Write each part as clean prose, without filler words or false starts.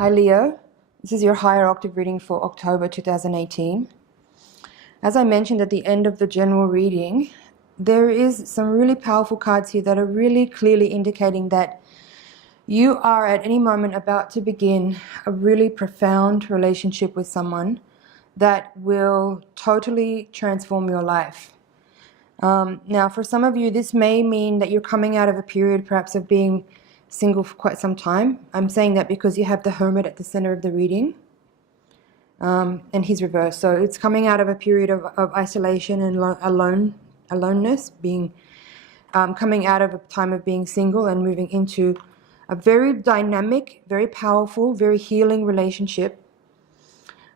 Hi Leo, this is your Higher Octave reading for October 2018. As I mentioned at the end of the general reading, there is some really powerful cards here that are really clearly indicating that you are at any moment about to begin a really profound relationship with someone that will totally transform your life. Now, for some of you, this may mean that you're coming out of a period perhaps of being single for quite some time. I'm saying that because you have the Hermit at the center of the reading, and he's reversed. So it's coming out of a period of isolation and aloneness, being coming out of a time of being single and moving into a very dynamic, very powerful, very healing relationship.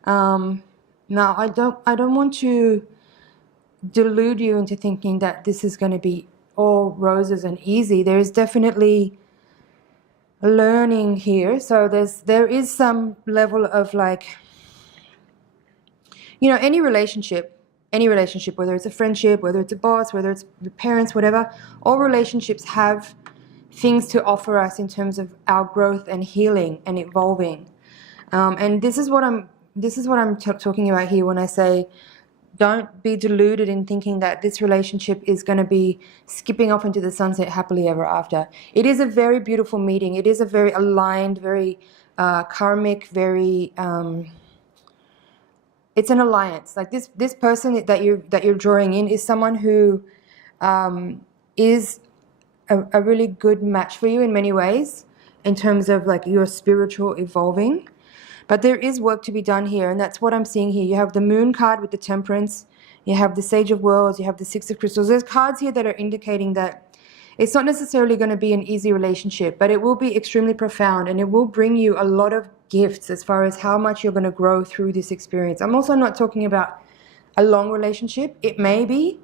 Now, I don't want to delude you into thinking that this is going to be all roses and easy. There is definitely learning here. So there is some level of like, you know, any relationship, whether it's a friendship, whether it's a boss, whether it's parents, whatever, all relationships have things to offer us in terms of our growth and healing and evolving. And this is what I'm talking about here when I say, don't be deluded in thinking that this relationship is going to be skipping off into the sunset happily ever after. It is a very beautiful meeting. It is a very aligned, very karmic, very it's an alliance. Like this person that you're drawing in is someone who is a really good match for you in many ways in terms of like your spiritual evolving. But there is work to be done here, and that's what I'm seeing here. You have the Moon card with the Temperance, you have the Sage of Worlds, you have the Six of Crystals. There's cards here that are indicating that it's not necessarily going to be an easy relationship, but it will be extremely profound, and it will bring you a lot of gifts as far as how much you're going to grow through this experience. I'm also not talking about a long relationship. It may be,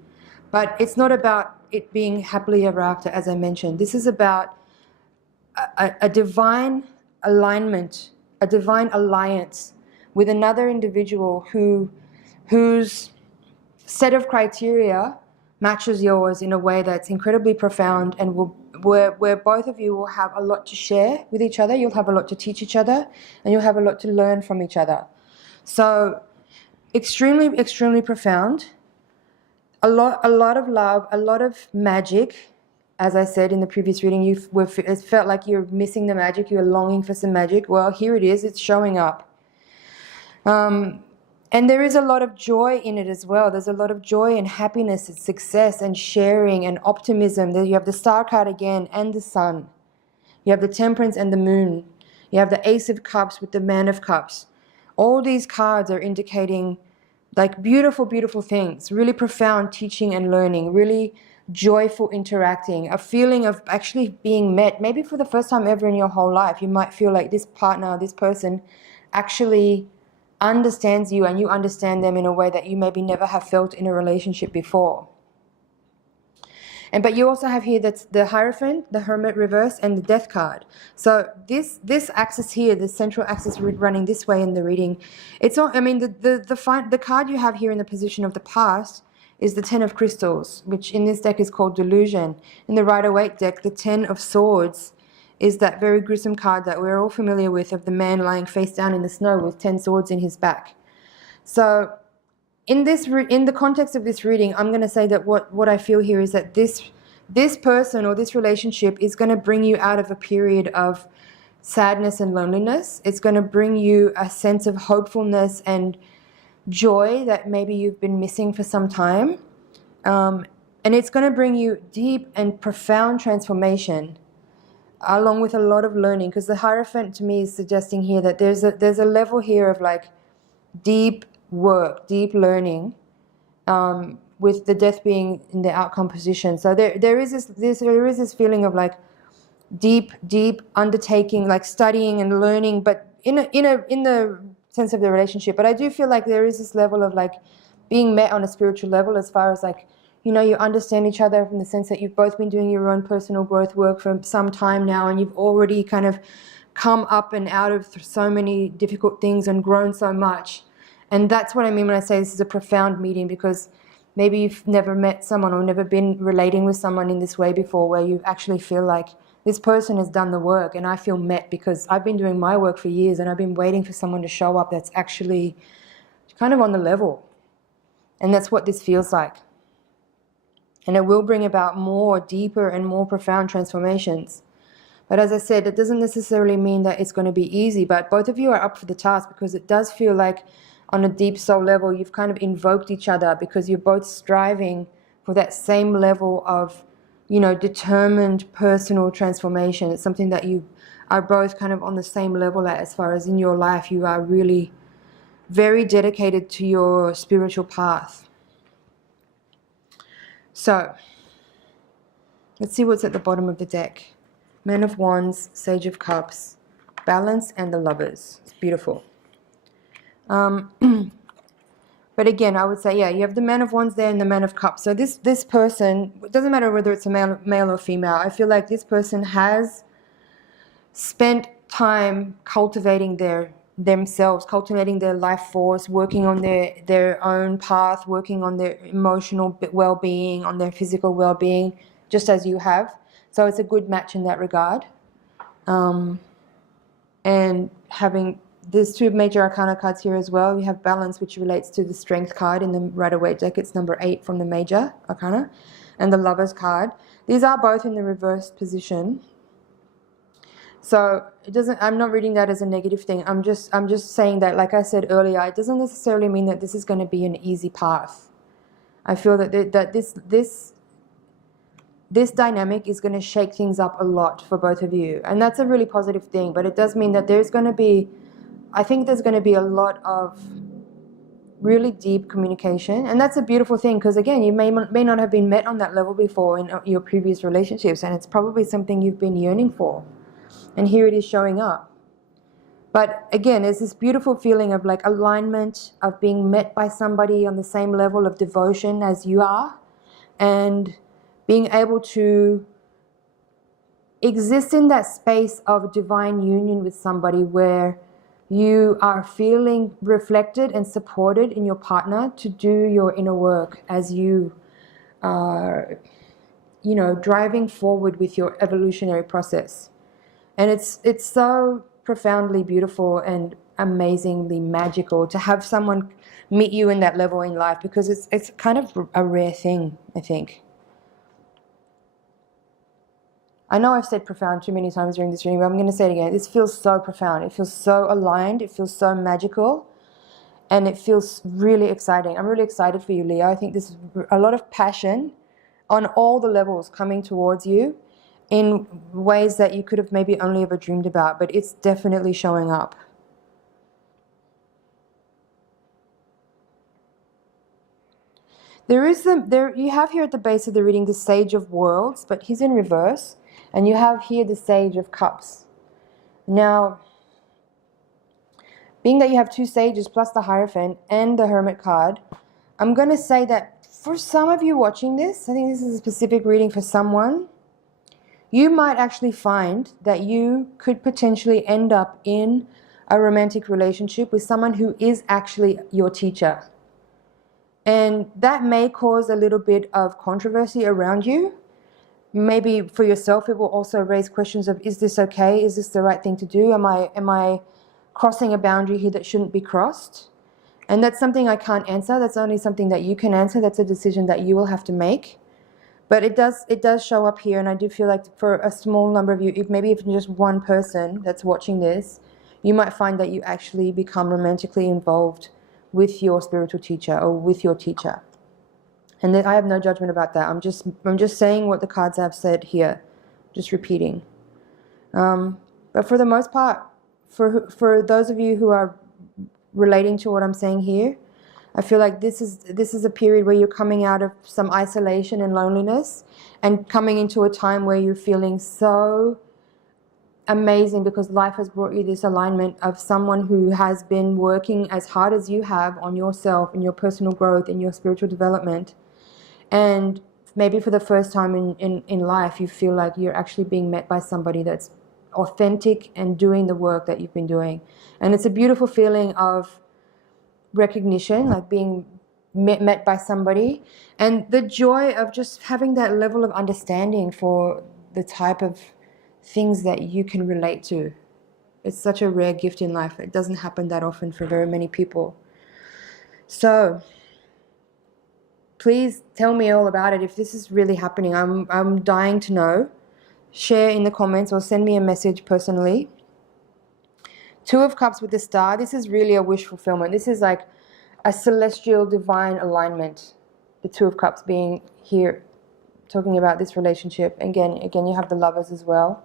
but it's not about it being happily ever after, as I mentioned. This is about a divine alignment, a divine alliance with another individual whose set of criteria matches yours in a way that's incredibly profound, and where both of you will have a lot to share with each other. You'll have a lot to teach each other, and you'll have a lot to learn from each other. So extremely, extremely profound. A lot of love, a lot of magic. As I said in the previous reading, it felt like you're missing the magic, you're longing for some magic. Well, here it is, it's showing up. And there is a lot of joy in it as well. There's a lot of joy and happiness and success and sharing and optimism. There you have the Star card again and the Sun. You have the Temperance and the Moon. You have the Ace of Cups with the Man of Cups. All these cards are indicating like beautiful, beautiful things, really profound teaching and learning, really joyful interacting, a feeling of actually being met, maybe for the first time ever in your whole life. You might feel like this partner, this person actually understands you, and you understand them in a way that you maybe never have felt in a relationship before. But you also have here that's the Hierophant, the Hermit reverse, and the Death card. So this axis here, the central axis running this way in the reading, it's not, I mean, the card you have here in the position of the past is the Ten of Crystals, which in this deck is called Delusion. In the Rider-Waite deck, the Ten of Swords is that very gruesome card that we're all familiar with, of the man lying face down in the snow with 10 swords in his back. So in the context of this reading, I'm going to say that what I feel here is that this person or this relationship is going to bring you out of a period of sadness and loneliness. It's going to bring you a sense of hopefulness and joy that maybe you've been missing for some time. And it's going to bring you deep and profound transformation, along with a lot of learning, because the Hierophant to me is suggesting here that there's a level here of like deep work, deep learning, with the Death being in the outcome position. So there is this feeling of like deep undertaking, like studying and learning, but in the sense of the relationship. But I do feel like there is this level of like being met on a spiritual level, as far as like, you know, you understand each other in the sense that you've both been doing your own personal growth work for some time now, and you've already kind of come up and out of so many difficult things and grown so much. And that's what I mean when I say this is a profound meeting, because maybe you've never met someone or never been relating with someone in this way before, where you actually feel like this person has done the work and I feel met because I've been doing my work for years and I've been waiting for someone to show up that's actually kind of on the level. And that's what this feels like. And it will bring about more deeper and more profound transformations. But as I said, it doesn't necessarily mean that it's going to be easy, but both of you are up for the task, because it does feel like on a deep soul level, you've kind of invoked each other because you're both striving for that same level of, determined personal transformation. It's something that you are both kind of on the same level at, as far as in your life, you are really very dedicated to your spiritual path. So, let's see what's at the bottom of the deck. Man of Wands, Sage of Cups, Balance, and the Lovers. It's beautiful. But again, I would say, yeah, you have the Man of Wands there and the Man of Cups. So this person, it doesn't matter whether it's a male or female, I feel like this person has spent time cultivating themselves, cultivating their life force, working on their own path, working on their emotional well-being, on their physical well-being, just as you have. So it's a good match in that regard. And having there's 2 major arcana cards here as well. You have Balance, which relates to the Strength card in the Rider-Waite deck. It's number 8 from the major arcana. And the Lovers card. These are both in the reversed position. So I'm not reading that as a negative thing. I'm just saying that, like I said earlier, it doesn't necessarily mean that this is going to be an easy path. I feel that this dynamic is going to shake things up a lot for both of you. And that's a really positive thing. But it does mean that I think there's going to be a lot of really deep communication. And that's a beautiful thing, because again, you may not have been met on that level before in your previous relationships. And it's probably something you've been yearning for. And here it is showing up. But again, there's this beautiful feeling of like alignment, of being met by somebody on the same level of devotion as you are. And being able to exist in that space of divine union with somebody where you are feeling reflected and supported in your partner to do your inner work as you are, driving forward with your evolutionary process. And it's so profoundly beautiful and amazingly magical to have someone meet you in that level in life, because it's kind of a rare thing, I think. I know I've said profound too many times during this reading, but I'm going to say it again. This feels so profound. It feels so aligned. It feels so magical. And it feels really exciting. I'm really excited for you, Leo. I think this is a lot of passion on all the levels coming towards you in ways that you could have maybe only ever dreamed about. But it's definitely showing up. You have here at the base of the reading the Sage of Worlds, but he's in reverse. And you have here the Sage of Cups. Now, being that you have 2 sages plus the Hierophant and the Hermit card, I'm going to say that for some of you watching this, I think this is a specific reading for someone, you might actually find that you could potentially end up in a romantic relationship with someone who is actually your teacher. And that may cause a little bit of controversy around you. Maybe for yourself, it will also raise questions of, is this okay? Is this the right thing to do? Am I crossing a boundary here that shouldn't be crossed? And that's something I can't answer. That's only something that you can answer. That's a decision that you will have to make. But it does show up here, and I do feel like for a small number of you, if just one person that's watching this, you might find that you actually become romantically involved with your spiritual teacher or with your teacher. And I have no judgment about that. I'm just saying what the cards have said here, just repeating. But for the most part, for those of you who are relating to what I'm saying here, I feel like this is a period where you're coming out of some isolation and loneliness, and coming into a time where you're feeling so amazing because life has brought you this alignment of someone who has been working as hard as you have on yourself and your personal growth and your spiritual development. And maybe for the first time in life, you feel like you're actually being met by somebody that's authentic and doing the work that you've been doing. And it's a beautiful feeling of recognition, like being met by somebody. And the joy of just having that level of understanding for the type of things that you can relate to. It's such a rare gift in life. It doesn't happen that often for very many people. So please tell me all about it if this is really happening. I'm dying to know. Share in the comments or send me a message personally. Two of Cups with the Star. This is really a wish fulfillment. This is like a celestial divine alignment. The Two of Cups being here, talking about this relationship. Again, you have the Lovers as well.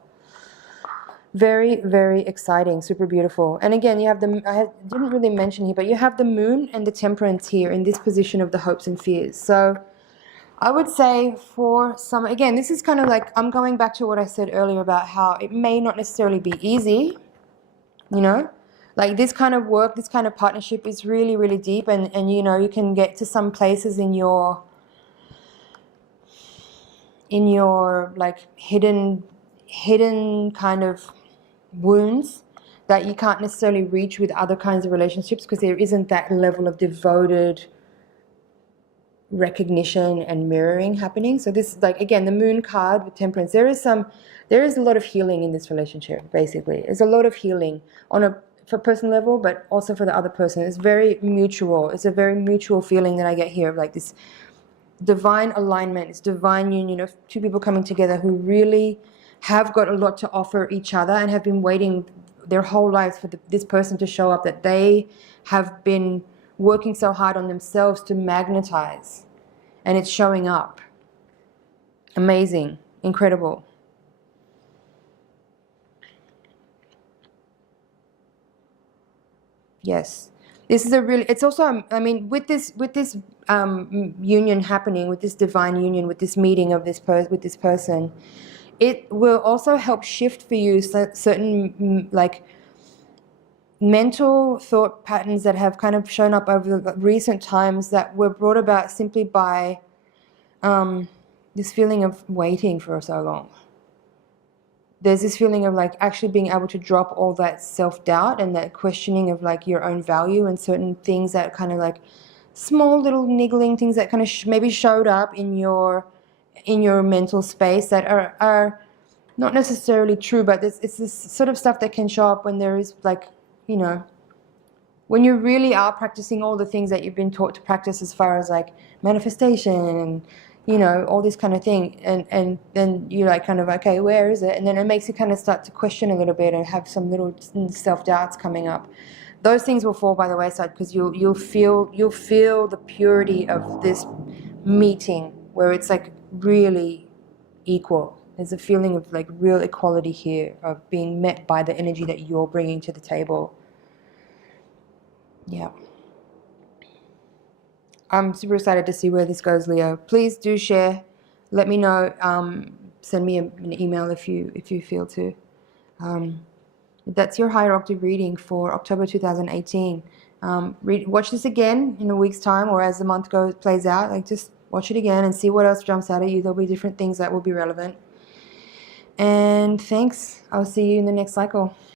Very, very exciting, super beautiful. And again, you have didn't really mention here, but you have the Moon and the Temperance here in this position of the hopes and fears. So I would say for some, again, this is kind of like, I'm going back to what I said earlier about how it may not necessarily be easy, you know, like this kind of work, this kind of partnership is really, really deep, and you know, you can get to some places in your like hidden kind of wounds that you can't necessarily reach with other kinds of relationships, because there isn't that level of devoted recognition and mirroring happening. So this is like, again, the Moon card with Temperance. There is a lot of healing in this relationship. Basically, there's a lot of healing for personal level, but also for the other person. It's very mutual. It's a very mutual feeling that I get here of like this divine alignment, this divine union of two people coming together who really have got a lot to offer each other and have been waiting their whole lives for this person to show up, that they have been working so hard on themselves to magnetize, and it's showing up. Amazing, incredible. Yes, this is a really, it's also, I mean, with this union happening, with this divine union, with this meeting of with this person, it will also help shift for you certain like mental thought patterns that have kind of shown up over the recent times that were brought about simply by this feeling of waiting for so long. There's this feeling of like actually being able to drop all that self-doubt and that questioning of like your own value and certain things that kind of like small little niggling things that kind of maybe showed up in your mental space that are not necessarily true, but it's this sort of stuff that can show up when there is like, you know, when you really are practicing all the things that you've been taught to practice as far as like manifestation and, you know, all this kind of thing, and then you're like kind of, okay, where is it? And then it makes you kind of start to question a little bit and have some little self-doubts coming up. Those things will fall by the wayside because you'll feel the purity of this meeting where it's like really equal. There's a feeling of like real equality here, of being met by the energy that you're bringing to the table. Yeah. I'm super excited to see where this goes, Leo. Please do share. Let me know. Send me an email if you feel to. That's your Higher Octave reading for October 2018. Watch this again in a week's time, or as the month plays out. Like, just watch it again and see what else jumps out at you. There'll be different things that will be relevant. And thanks. I'll see you in the next cycle.